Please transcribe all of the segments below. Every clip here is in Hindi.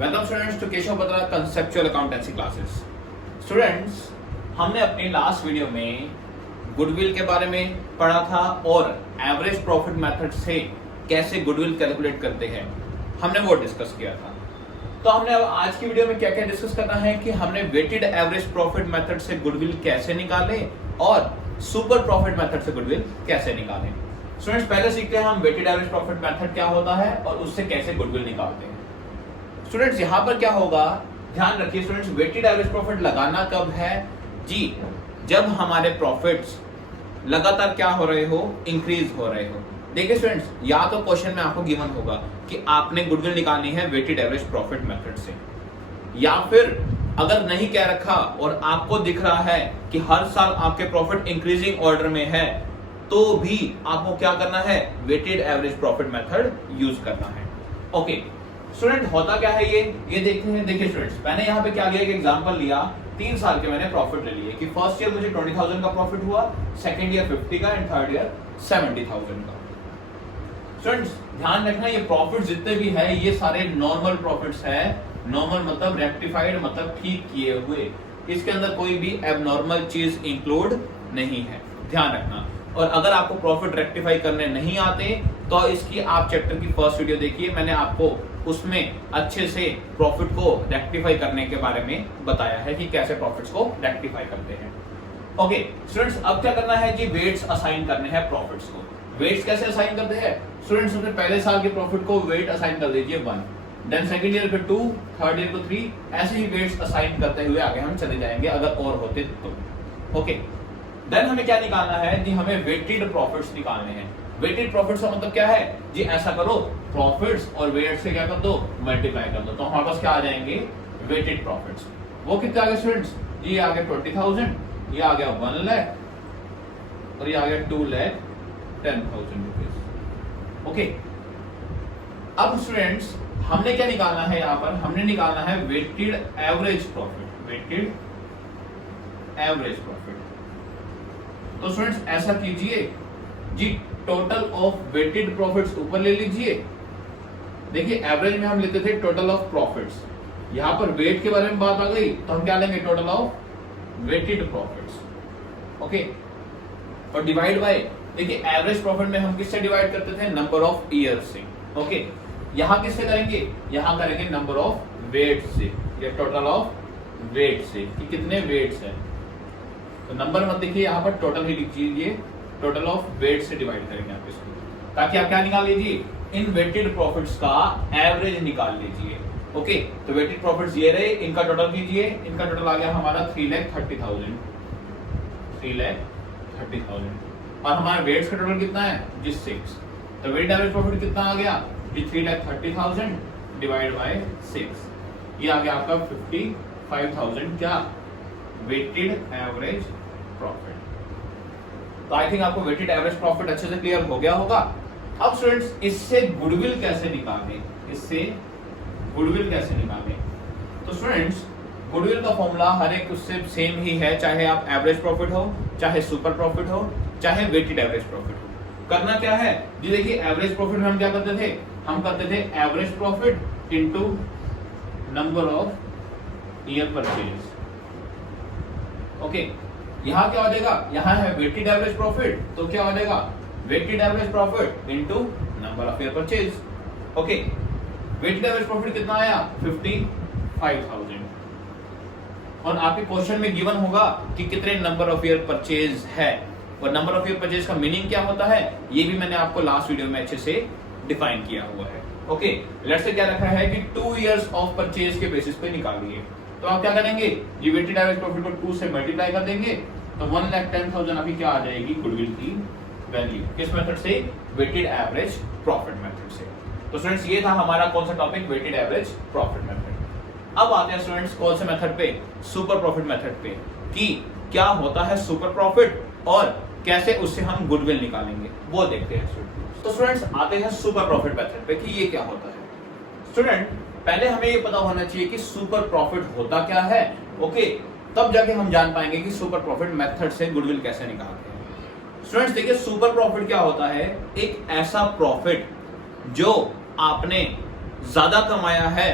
Welcome students to Keshav Batra conceptual accountancy classes. Students, हमने अपनी लास्ट वीडियो में गुडविल के बारे में पढ़ा था और एवरेज प्रॉफिट मेथड से कैसे गुडविल कैलकुलेट करते हैं हमने वो डिस्कस किया था। तो हमने अब आज की वीडियो में क्या क्या डिस्कस करना है कि हमने वेटेड एवरेज प्रॉफिट मेथड से गुडविल कैसे निकालें और सुपर प्रॉफिट मेथड से गुडविल कैसे निकालें। स्टूडेंट्स, पहले सीखते हैं हम वेटेड एवरेज प्रॉफिट मेथड क्या होता है और उससे कैसे गुडविल निकालते हैं। स्टूडेंट्स, यहां पर क्या होगा, ध्यान रखिए स्टूडेंट्स, वेटेड एवरेज प्रॉफिट लगाना कब है जी, जब हमारे प्रॉफिट्स लगातार क्या हो रहे हो, इंक्रीज हो रहे हो। देखिए स्टूडेंट्स, या तो क्वेश्चन में आपको गिवन होगा कि आपने गुडविल निकालनी है वेटेड एवरेज प्रॉफिट मेथड से, या फिर अगर नहीं कह रखा और आपको दिख रहा है कि हर साल आपके प्रॉफिट इंक्रीजिंग ऑर्डर में है, तो भी आपको क्या करना है, weighted average profit method use करना है। ओके स्टूडेंट, होता क्या है ये देखते हैं। देखिए स्टूडेंट्स, मैंने यहाँ पे क्या लिया, एक एग्जांपल लिया, 3 साल के मैंने प्रॉफिट ले लिए कि फर्स्ट ईयर मुझे 20,000 का प्रॉफिट हुआ, सेकंड ईयर 50 का एंड थर्ड ईयर 70,000 का। स्टूडेंट्स, ध्यान रखना, ये प्रॉफिट जितने भी है ये सारे नॉर्मल प्रॉफिट्स है। नॉर्मल मतलब रेक्टिफाइड, मतलब ठीक किए हुए, इसके अंदर कोई भी एबनॉर्मल चीज इंक्लूड नहीं है, ध्यान रखना। और अगर आपको प्रॉफिट रेक्टिफाई करने नहीं आते तो इसकी आप चैप्टर की फर्स्ट वीडियो देखिए, मैंने आपको उसमें अच्छे से प्रॉफिट को रेक्टिफाई करने के बारे में बताया है कि कैसे प्रॉफिट्स को रेक्टिफाई करते हैं। ओके स्टूडेंट्स, अब क्या करना है जी, वेट्स असाइन करने हैं प्रॉफिट्स को। वेट्स कैसे असाइन करते हैं स्टूडेंट्स, अपने पहले साल के प्रॉफिट को वेट असाइन कर दीजिए 1, देन सेकंड ईयर पे 2, थर्ड ईयर को 3, ऐसे ही वेट्स असाइन करते हुए आगे हम चले जाएंगे अगर और होते तो। ओके, देन हमें क्या निकालना है जी, हमें वेटेड प्रॉफिट्स निकालने हैं। वेटेड प्रॉफिट्स का मतलब क्या है जी, ऐसा करो, प्रॉफिट्स और वेट से क्या कर दो, मल्टीप्लाई कर दो, तो हमारे पास क्या आ जाएंगे, वेटेड प्रॉफिट्स। वो कितने आ गए स्टूडेंट्स जी, आ गया 20,000, ये आ गया 1 लाख और ये आ गया 2,10,000 रुपीज। ओके, अब स्टूडेंट्स हमने क्या निकालना है, यहाँ पर हमने निकालना है weighted average profit, weighted average profit. तो स्टूडेंट्स ऐसा कीजिए जी, टोटल ऑफ वेटेड प्रॉफिट्स ऊपर ले लीजिए। देखिए एवरेज में हम लेते थे टोटल ऑफ प्रॉफिट्स, यहां पर वेट के बारे में बात आ गई तो हम क्या लेंगे, total of weighted profits. Okay, और डिवाइड बाय, देखिए एवरेज प्रॉफिट में हम किससे डिवाइड करते थे, नंबर ऑफ ईयर से। ओके, यहां किससे करेंगे, यहां करेंगे नंबर ऑफ वेट से, या टोटल ऑफ वेट से कि कितने वेट्स हैं। तो नंबर मत देखिए, यहाँ पर टोटल ही लिख लीजिए, टोटल ऑफ वेट से डिवाइड करेंगे आप इसको, ताकि आप क्या निकाल लीजिए, इन वेटेड प्रॉफिट्स का एवरेज निकाल लीजिए। ओके, तो वेटेड प्रॉफिट्स ये रहे, इनका टोटल कीजिए, इनका टोटल आ गया हमारा 3,30,000, 3,30,000, और हमारे वेट्स का टोटल कितना है जी 6। तो वेट एवरेज प्रॉफिट कितना आ गया जी, 3,30,000 डिवाइड बाय 6, ये आ गया आपका 55,000 क्या, वेटेड एवरेज प्रॉफिट। तो आई थिंक आपको वेटेड एवरेज प्रॉफिट अच्छे से क्लियर हो गया होगा। अब स्टूडेंट्स, इससे गुडविल कैसे निकालें, इससे गुडविल कैसे निकालें। तो स्टूडेंट्स, गुडविल का फॉर्मूला हर एक उससे सेम ही है, चाहे आप एवरेज प्रॉफिट हो, चाहे सुपर प्रॉफिट हो, चाहे वेटेड एवरेज प्रॉफिट हो। करना क्या है जी, देखिए एवरेज प्रॉफिट में हम क्या करते थे, हम करते थे average profit into number of year purchase. Okay, यहां क्या हो जाएगा, यहां है वेटेड एवरेज प्रॉफिट, तो क्या हो जाएगा, weighted average profit into number of year purchase. Okay, weighted average profit कितना आया, 55,000, और आपके क्वेश्चन में गिवन होगा कि कितने नंबर ऑफ ईयर परचेज है, और नंबर ऑफ ईयर परचेज का मीनिंग क्या होता है ये भी मैंने आपको लास्ट वीडियो में अच्छे से डिफाइन किया हुआ है। ओके, लेट्स से क्या रखा है कि 2 इयर्स ऑफ परचेज के बेसिस पे निकालिए। तो आप क्या करेंगे, ये वेटेड एवरेज प्रॉफिट को 2 से मल्टीप्लाई कर देंगे, तो 1,10,000 अभी क्या आ जाएगी गुडविल की वैल्यू, किस मेथड से, वेटेड एवरेज प्रॉफिट मेथड से। तो स्टूडेंट्स, ये था हमारा कौन सा topic, weighted average profit method. अब आते हैं स्टूडेंट्स कौन से मेथड पे, सुपर प्रॉफिट मेथड पे, कि क्या होता है सुपर प्रॉफिट और कैसे उससे हम गुडविल निकालेंगे, वो देखते हैं स्टूडेंट्स। तो स्टूडेंट्स आते हैं सुपर प्रॉफिट मेथड पे कि ये क्या होता है। स्टूडेंट, पहले हमें ये पता होना चाहिए कि सुपर प्रॉफिट होता क्या है। ओके, तब जाके हम जान पाएंगे कि सुपर प्रॉफिट मेथड से गुडविल कैसे निकालते हैं। स्टूडेंट्स देखिए, सुपर प्रॉफिट क्या होता है, एक ऐसा प्रॉफिट जो आपने ज्यादा कमाया है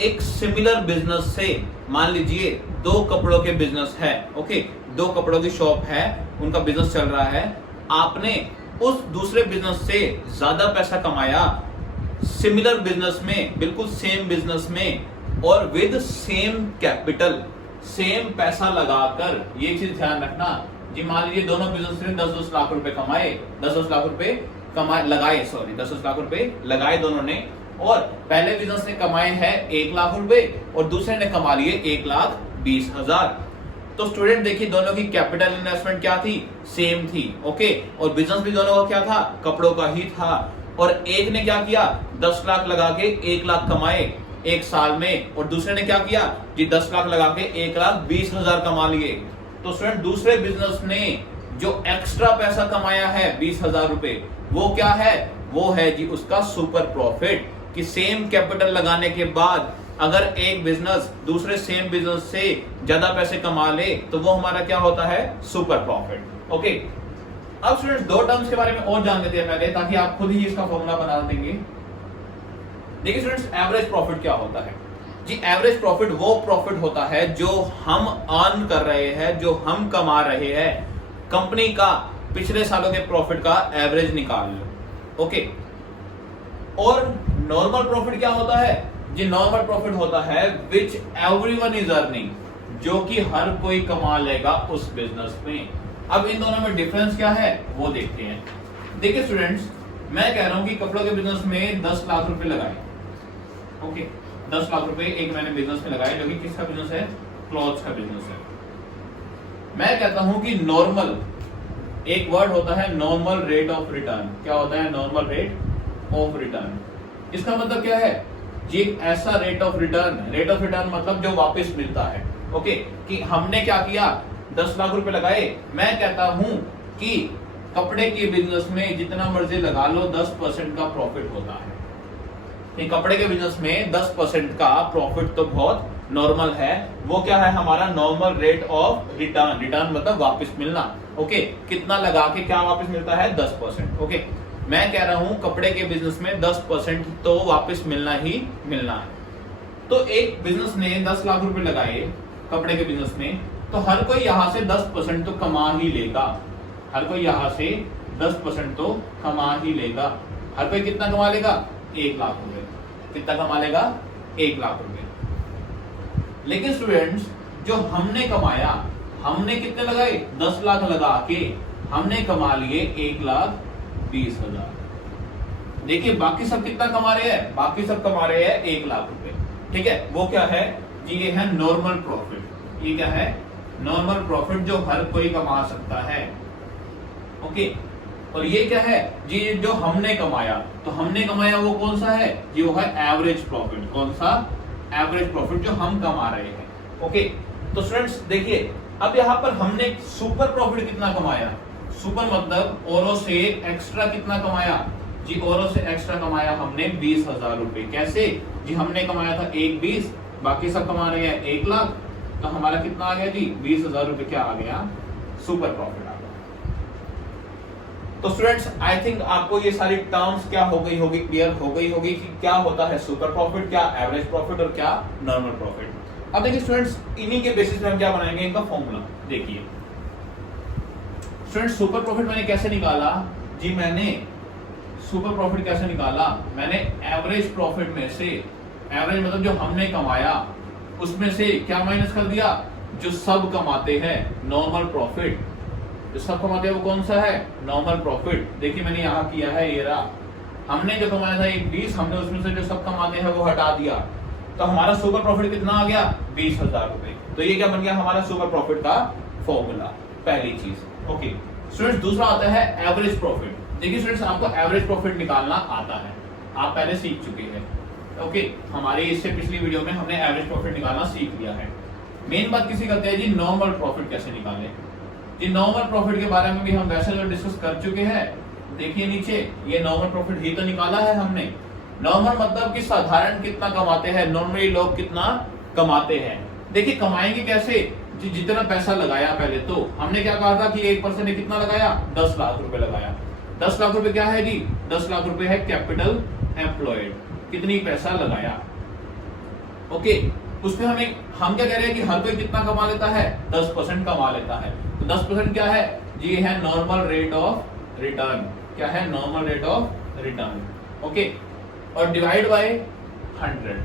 एक सिमिलर बिजनेस से, मान लीजिए 2 कपड़ों के बिजनेस है, ओके, 2 कपड़ों की शॉप है, उनका बिजनेस चल रहा है, आपने उस दूसरे बिजनेस से ज्यादा पैसा कमाया सिमिलर बिजनेस में, बिल्कुल सेम बिजनेस में और विद सेम कैपिटल, सेम पैसा लगाकर। ये चीज ध्यान रखना जी, मान लीजिए दोनों बिजनेस ने 10-10 लाख रुपए कमाए, 10-10 लाख रुपए लगाए, सॉरी 10-10 लाख रुपए लगाए दोनों ने, और पहले बिजनेस ने कमाए हैं 1 लाख रुपए और दूसरे ने कमा लिए 1,20,000। तो स्टूडेंट देखिए दोनों की कैपिटल इन्वेस्टमेंट क्या थी, सेम थी, ओके, और बिजनेस भी दोनों का क्या था, कपड़ों का ही था। और एक ने क्या किया, 10 लाख लगा के 1 लाख कमाए 1 साल में, और दूसरे ने क्या किया जी, 10 लाख लगा के 1,20,000 कमा लिए। तो स्टूडेंट दूसरे बिजनेस ने जो एक्स्ट्रा पैसा कमाया है 20,000 रुपए, वो क्या है, वो है जी उसका सुपर प्रॉफिट। कि सेम कैपिटल लगाने के बाद अगर एक बिजनेस दूसरे सेम बिजनेस से ज्यादा पैसे कमा ले तो वो हमारा क्या होता है, सुपर प्रॉफिट। ओके, अब स्टूडेंट्स 2 टर्म्स के बारे में और जान लेते हैं पहले, ताकि आप खुद ही इसका फॉर्मूला बना देंगे। देखिए स्टूडेंट्स, एवरेज प्रॉफिट क्या होता है जी? एवरेज प्रॉफिट वो प्रॉफिट होता है जो हम अर्न कर रहे हैं, जो हम कमा रहे हैं, कंपनी का पिछले सालों के प्रॉफिट का एवरेज निकाल लो। ओके, और नॉर्मल प्रॉफिट क्या होता है जी? नॉर्मल प्रॉफिट होता है विच एवरीवन इज अर्निंग, जो कि हर कोई कमा लेगा उस बिजनेस में। अब इन दोनों में डिफरेंस क्या है वो देखते हैं। देखिए स्टूडेंट्स, मैं कह रहा हूं कि कपड़ों के बिजनेस में 10 लाख रुपए लगाए, ओके, 10 लाख रुपए एक मैंने बिजनेस में लगाए, जो कि किसका बिजनेस है, क्लॉथ्स का बिजनेस है। मैं कहता हूं कि नॉर्मल, एक वर्ड होता है नॉर्मल रेट ऑफ रिटर्न। क्या होता है नॉर्मल रेट ऑफ रिटर्न? इसका मतलब क्या है जी? ऐसा रेट ऑफ रिटर्न मतलब जो वापस मिलता है। ओके, कि हमने क्या किया, 10 लाख रुपए लगाए, मैं कहता हूं कि कपड़े के बिजनेस में जितना मर्जी लगा लो 10% का प्रॉफिट होता है। कपड़े के बिजनेस में 10% का प्रॉफिट तो बहुत नॉर्मल है। वो क्या है हमारा normal rate of return. Return मतलब वापस मिलना। ओके, कितना लगा के क्या वापस मिलता है, 10%। ओके, मैं कह रहा हूं कपड़े के बिजनेस में 10% तो वापस मिलना ही मिलना है। तो एक बिजनेस ने 10 लाख रुपए लगाए कपड़े के बिजनेस में, तो हर कोई यहां से 10% तो कमा ही लेगा। हर कोई यहां से 10% तो कमा ही लेगा। हर कोई कितना कमा लेगा, 1 लाख रुपए। कितना कमा लेगा, 1 लाख रुपए। लेकिन स्टूडेंट्स, जो हमने कमाया, हमने कितने लगाए, 10 लाख लगा के हमने कमा लिए 1,20,000। देखिए बाकी सब कितना कमा रहे हैं, बाकी सब कमा रहे हैं 1 लाख रुपए। ठीक है, वो क्या है जी, ये है नॉर्मल प्रॉफिट। ये क्या है, नॉर्मल प्रॉफिट जो हर कोई कमा सकता है। ओके, और ये क्या है जी, जो हमने कमाया, तो हमने कमाया वो कौन सा है जी, वो है एवरेज प्रॉफिट। कौन सा, एवरेज प्रॉफिट जो हम कमा रहे हैं। ओके, तो स्टूडेंट्स देखिए, अब यहाँ पर हमने सुपर प्रॉफिट कितना कमाया, सुपर मतलब औरों से एक्स्ट्रा कितना कमाया जी, औरों से एक्स्ट्रा कमाया हमने 20,000 रुपए। कैसे जी, हमने कमाया था 1,20,000, बाकी सब कमा रहे हैं 1 लाख, तो हमारा कितना आ गया जी, 20,000 रुपए क्या आ गया, सुपर प्रॉफिट आ गया। तो स्टूडेंट्स, आई थिंक आपको ये सारी टर्म्स क्या हो गई होगी, क्लियर हो गई होगी कि क्या होता है सुपर प्रॉफिट, क्या एवरेज प्रॉफिट और क्या नॉर्मल प्रॉफिट। अब देखिए स्टूडेंट्स, इन्हीं के बेसिस पे हम क्या बनाएंगे, इनका फॉर्मूला देखिए। स्टूडेंट्स, सुपर प्रॉफिट मैंने कैसे निकाला जी, मैंने सुपर प्रॉफिट कैसे निकाला, मैंने एवरेज प्रॉफिट में से, एवरेज मतलब जो हमने कमाया उसमें से क्या माइनस कर दिया, जो सब कमाते हैं, नॉर्मल प्रॉफिट। जो सब कमाते हैं वो कौन सा है, नॉर्मल प्रॉफिट। देखिए मैंने यहाँ किया है, ये रहा, हमने जो कमाया था 1,20,000, हमने उसमें से जो सब कमाते हैं वो हटा दिया, तो हमारा सुपर प्रॉफिट कितना आ गया, 20,000 रुपए। तो ये क्या बन गया हमारा सुपर प्रॉफिट का फॉर्मूला, पहली चीज। ओके स्टूडेंट्स, दूसरा आता है एवरेज प्रॉफिट। देखिए स्टूडेंट्स, आपको एवरेज प्रॉफिट निकालना आता है, आप पहले सीख चुके हैं। ओके, हमारे इससे पिछली वीडियो में हमने एवरेज प्रॉफिट निकालना सीख लिया है। मेन बात किसी करते हैं जी, नॉर्मल प्रॉफिट कैसे निकालें जी। नॉर्मल प्रॉफिट के बारे में भी हम वैसे तो डिस्कस कर चुके हैं। देखिए नीचे, ये नॉर्मल प्रॉफिट ही तो निकाला है हमने। नॉर्मल मतलब कि साधारण कितना कमाते हैं, नॉर्मली लोग कितना कमाते हैं। देखिए कमाएंगे कैसे जी, जितना पैसा लगाया, पहले तो हमने क्या कहा था कि 1% ने कितना लगाया, 10 लाख रुपए लगाया। 10 लाख रुपए क्या है जी, 10 लाख रुपए है कैपिटल एम्प्लॉयड। कितनी पैसा लगाया, ओके, उसमें हम क्या कह रहे हैं कि हर कोई कितना कमा लेता है, 10% कमा लेता है। तो 10% क्या है जी, है नॉर्मल रेट ऑफ रिटर्न। क्या है, normal rate of return. Okay, और डिवाइड बाय 100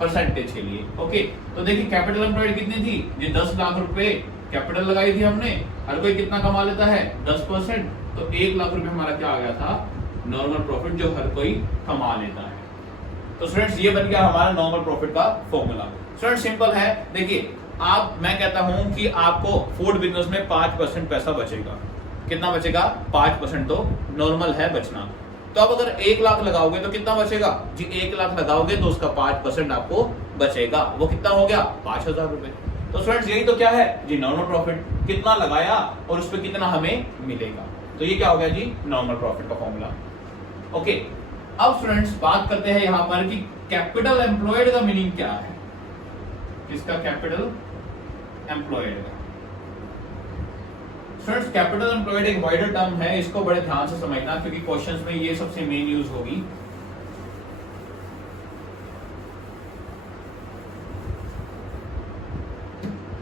परसेंटेज के लिए। ओके, तो देखिए कैपिटल एम्प्लॉयड कितनी थी जी, 10 लाख रुपए कैपिटल लगाई थी हमने। हर कोई कितना कमा लेता है, 10%, तो 1 लाख रुपए हमारा क्या आ गया था, नॉर्मल प्रॉफिट जो हर कोई कमा लेता है। तो स्टूडेंट्स ये बन गया हमारा नॉर्मल प्रॉफिट का फॉर्मूला। स्टूडेंट सिंपल है, देखिए मैं कहता हूं कि आपको फूड बिजनेस में 5% पैसा बचेगा। कितना बचेगा, 5% तो नॉर्मल है बचना। तो अब अगर 1 लाख लगाओगे तो कितना बचेगा जी, 1 लाख लगाओगे तो उसका 5% आपको बचेगा। वो कितना हो गया, 5000 रुपए। तो स्टूडेंट्स यही तो क्या है जी, नॉर्मल प्रॉफिट। कितना लगाया और उस पर कितना हमें मिलेगा। तो ये क्या हो गया जी, नॉर्मल प्रॉफिट का फॉर्मूला। ओके, अब स्टूडेंट्स बात करते हैं यहां पर कि कैपिटल एम्प्लॉयड का मीनिंग क्या है। किसका, कैपिटल एम्प्लॉयड का। स्टूडेंट्स कैपिटल एम्प्लॉयड एक वाइडर टर्म है, इसको बड़े ध्यान से समझना क्योंकि क्वेश्चंस में ये सबसे मेन यूज होगी।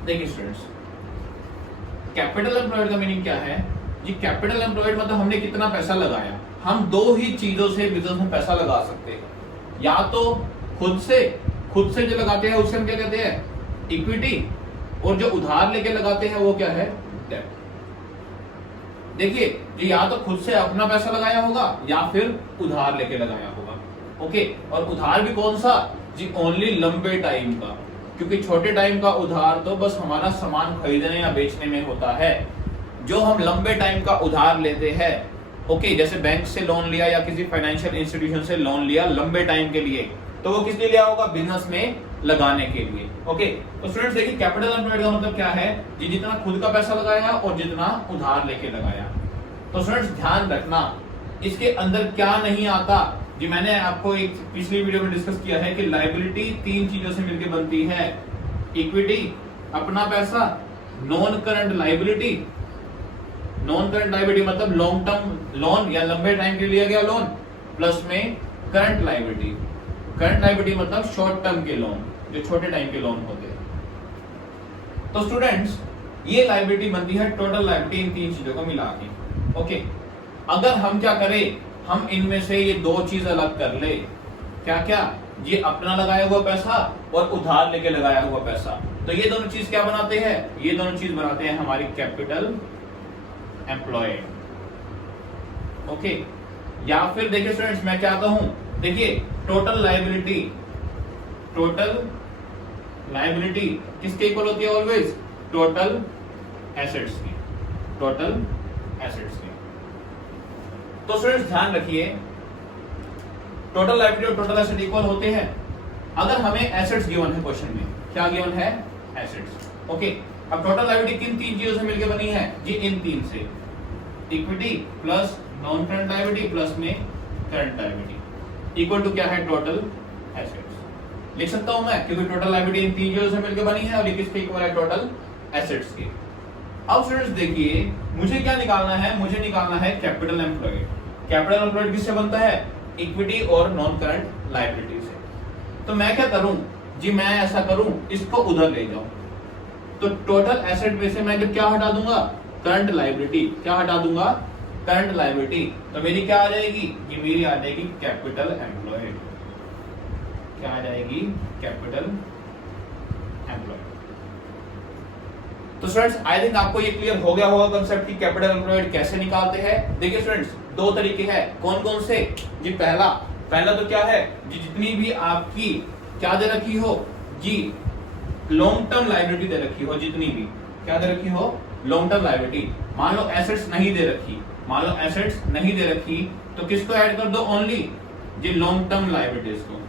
देखिए स्टूडेंट्स, कैपिटल एम्प्लॉयड का मीनिंग क्या है जी, कैपिटल एम्प्लॉयड मतलब हमने कितना पैसा लगाया। हम दो ही चीजों से बिजनेस में पैसा लगा सकते हैं, या तो खुद से जो लगाते हैं उसे हम क्या कहते हैं, इक्विटी, और जो उधार लेके लगाते हैं वो क्या है, डेब्ट। देखिए जी, या तो खुद से अपना पैसा लगाया होगा या फिर उधार लेके लगाया होगा। ओके, और उधार भी कौन सा जी, ओनली लंबे टाइम का, क्योंकि छोटे टाइम का उधार तो बस हमारा सामान खरीदने या बेचने में होता है। जो हम लंबे टाइम का उधार लेते हैं, ओके, जैसे बैंक से लोन लिया या किसी फाइनेंशियल इंस्टीट्यूशन से लोन लिया लंबे टाइम के लिए, तो वो किस लिए लिया होगा, बिजनेस में लगाने के लिए। ओके, तो स्टूडेंट्स देखिए कैपिटल एम्प्लॉयड का मतलब क्या है जी, जितना खुद का पैसा लगाया और जितना उधार लेके लगाया। तो स्टूडेंट्स ध्यान रखना, इसके अंदर क्या नहीं आता जी, मैंने आपको एक पिछली वीडियो में डिस्कस किया है कि लायबिलिटी 3 चीजों से मिलकर बनती है, इक्विटी, अपना पैसा, non current liability. Non current liability मतलब लॉन्ग टर्म लोन या लंबे टाइम के लिए लिया गया लोन, प्लस में करंट लायबिलिटी। करंट लायबिलिटी मतलब शॉर्ट टर्म के लोन, जो छोटे टाइम के लोन होते हैं। तो स्टूडेंट्स ये लायबिलिटी बनती है टोटल लायबिलिटी इन 3 चीजों को मिला के। ओके, अगर हम क्या करें, हम इनमें से ये 2 चीज अलग कर ले। क्या क्या, ये अपना लगाया हुआ पैसा और उधार लेके लगाया हुआ पैसा। तो ये दोनों चीज क्या बनाते हैं, ये दोनों चीज बनाते हैं हमारी कैपिटल एम्प्लॉयड। ओके, या फिर देखिए स्टूडेंट्स मैं क्या कहूं, देखिए टोटल लायबिलिटी किसके इक्वल होती है, ऑलवेज टोटल एसेट्स की, टोटल एसेट्स की। तो स्टूडेंट्स ध्यान रखिए, टोटल लायबिलिटी और टोटल एसेट इक्वल होते हैं अगर हमें एसेट्स गिवन है। क्वेश्चन में क्या गिवन है, एसेट्स। ओके, अब टोटल लायबिलिटी किन 3 चीजों से मिलकर बनी है जी, इन 3 से, equity plus non current liability plus में करंट लायबिलिटी इक्वल टू क्या है, टोटल एसेट्स। लिख सकता हूं मैं, क्योंकि टोटल लायबिलिटी इन 3 चीजों से मिलकर बनी है और ये किसके इक्वल है, टोटल एसेट्स के। अब स्टूडेंट्स देखिए, मुझे क्या निकालना है, मुझे निकालना है कैपिटल एम्प्लॉयड। कैपिटल एम्प्लॉयड किससे बनता है, इक्विटी और नॉन करंट लायबिलिटी से। तो मैं क्या करूं जी, मैं ऐसा करूं, इसको उधर ले जाऊं, तो टोटल एसेट में से मैं जब क्या हटा दूंगा, करंट लायबिलिटी। क्या हटा दूंगा, करंट लायबिलिटी। तो मेरी क्या आ जाएगी, ये मेरी आ जाएगी कैपिटल एम्प्लॉयड। क्या आ जाएगी, कैपिटल एम्प्लॉयड। तो स्टूडेंट्स आई थिंक आपको ये क्लियर हो गया होगा कांसेप्ट कि कैपिटल एम्प्लॉयड कैसे निकालते हैं। देखिए स्टूडेंट्स 2 तरीके हैं, कौन कौन से जी, पहला तो क्या है जी, जितनी भी आपकी क्या दे रखी हो जी, लॉन्ग टर्म लायबिलिटी दे रखी हो, जितनी भी क्या दे रखी हो, लॉन्ग टर्म लायबिलिटी। मान लो एसेट्स नहीं दे रखी, तो किसको ऐड कर दो, ओनली जी लॉन्ग टर्म लायबिलिटीज को।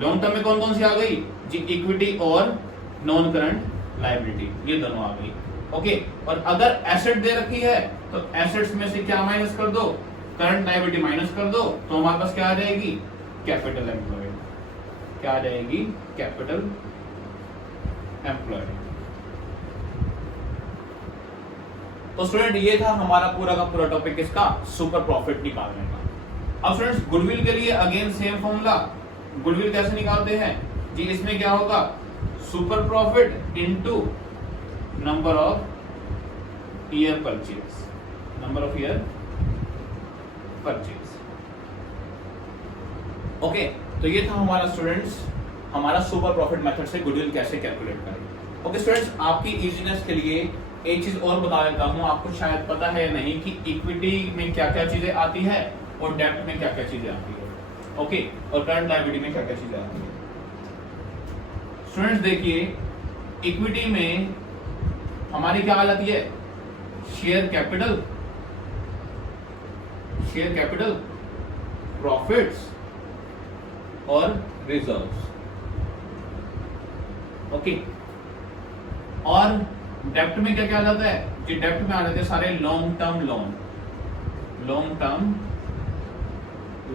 लॉन्ग टर्म में कौन कौन सी आ गई जी, इक्विटी और नॉन करंट लायबिलिटी, ये दोनों आ गई। ओके, और अगर एसेट दे रखी है तो एसेट्स में से क्या माइनस कर दो, करंट लायबिलिटी माइनस कर दो, तो हमारे पास क्या आ जाएगी, कैपिटल एम्प्लॉयड। क्या आ जाएगी, कैपिटल एम्प्लॉयड। तो स्टूडेंट ये था हमारा पूरा का पूरा टॉपिक इसका, सुपर प्रॉफिट निकालने का। अब स्टूडेंट्स गुडविल के लिए अगेन सेम फॉर्मूला। गुडविल कैसे निकालते हैं जी इसमें क्या होगा, super profit into number of year purchase, number of year purchase. Okay, तो ये था हमारा स्टूडेंट्स हमारा सुपर प्रॉफिट मेथड से गुडविल कैसे कैलकुलेट करें। ओके स्टूडेंट्स, आपकी इजीनेस के लिए एक चीज और बता देता हूं, आपको शायद पता है नहीं कि इक्विटी में क्या क्या चीजें आती है और डेब्ट में क्या क्या चीजें आती है। ओके, और करंट लायबिलिटी में क्या क्या चीजें आती है। स्टूडेंट्स देखिए, इक्विटी में हमारी क्या आती है, शेयर कैपिटल, प्रॉफिट्स और रिजर्व्स। ओके, और डेब्ट में क्या क्या आ जाता है जी, डेब्ट में आ जाते हैं सारे लॉन्ग टर्म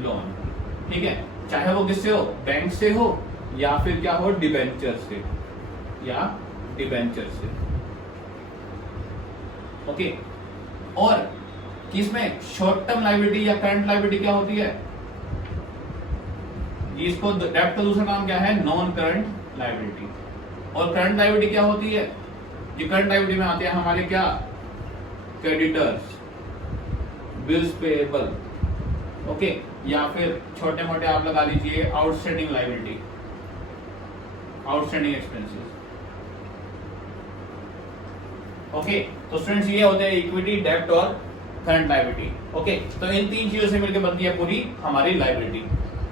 लोन, ठीक है, चाहे वो किससे हो, बैंक से हो या फिर क्या हो, डिबेंचर से। ओके, और किसमें शॉर्ट टर्म लायबिलिटी या करंट लायबिलिटी क्या होती है, इसको डेब्ट का दूसरा नाम क्या है, नॉन करंट लायबिलिटी। और करंट लायबिलिटी क्या होती है, ये करंट लायबिलिटी में आते हैं हमारे क्या, क्रेडिटर्स, बिल्स पेएबल, ओके, या फिर छोटे मोटे आप लगा लीजिए outstanding liability, outstanding expenses. Okay, तो स्टूडेंट्स ये होते हैं इक्विटी, डेब्ट और करंट लायबिलिटी। ओके, तो इन तीन चीजों से मिलकर बनती है पूरी हमारी लायबिलिटी।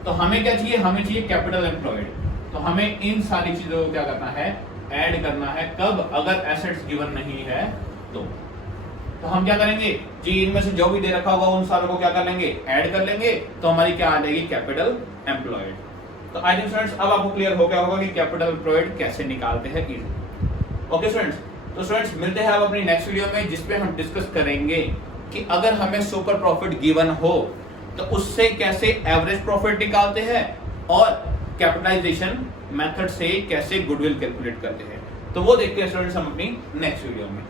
तो हमें क्या चाहिए, हमें चाहिए कैपिटल एम्प्लॉयड। तो हमें इन सारी चीजों को क्या करना है, ऐड करना है। कब, अगर एसेट्स गिवन नहीं है तो हम क्या करेंगे जी, इनमें से जो भी दे रखा होगा उन सारों को क्या कर लेंगे, ऐड कर लेंगे, तो हमारी क्या आ जाएगी, कैपिटल एम्प्लॉयड। तो आई थिंक स्टूडेंट्स अब आपको क्लियर हो गया होगा कि कैपिटल एम्प्लॉयड कैसे निकालते हैं इजी। ओके स्टूडेंट्स, तो स्टूडेंट्स मिलते हैं अब अपनी नेक्स्ट वीडियो में, जिसपे हम डिस्कस करेंगे कि अगर हमें सुपर प्रॉफिट गिवन हो तो उससे कैसे एवरेज प्रॉफिट निकालते हैं और कैपिटलाइजेशन मेथड से कैसे गुडविल कैलकुलेट करते हैं। तो वो देखते हैं स्टूडेंट्स हम अपनी नेक्स्ट वीडियो में।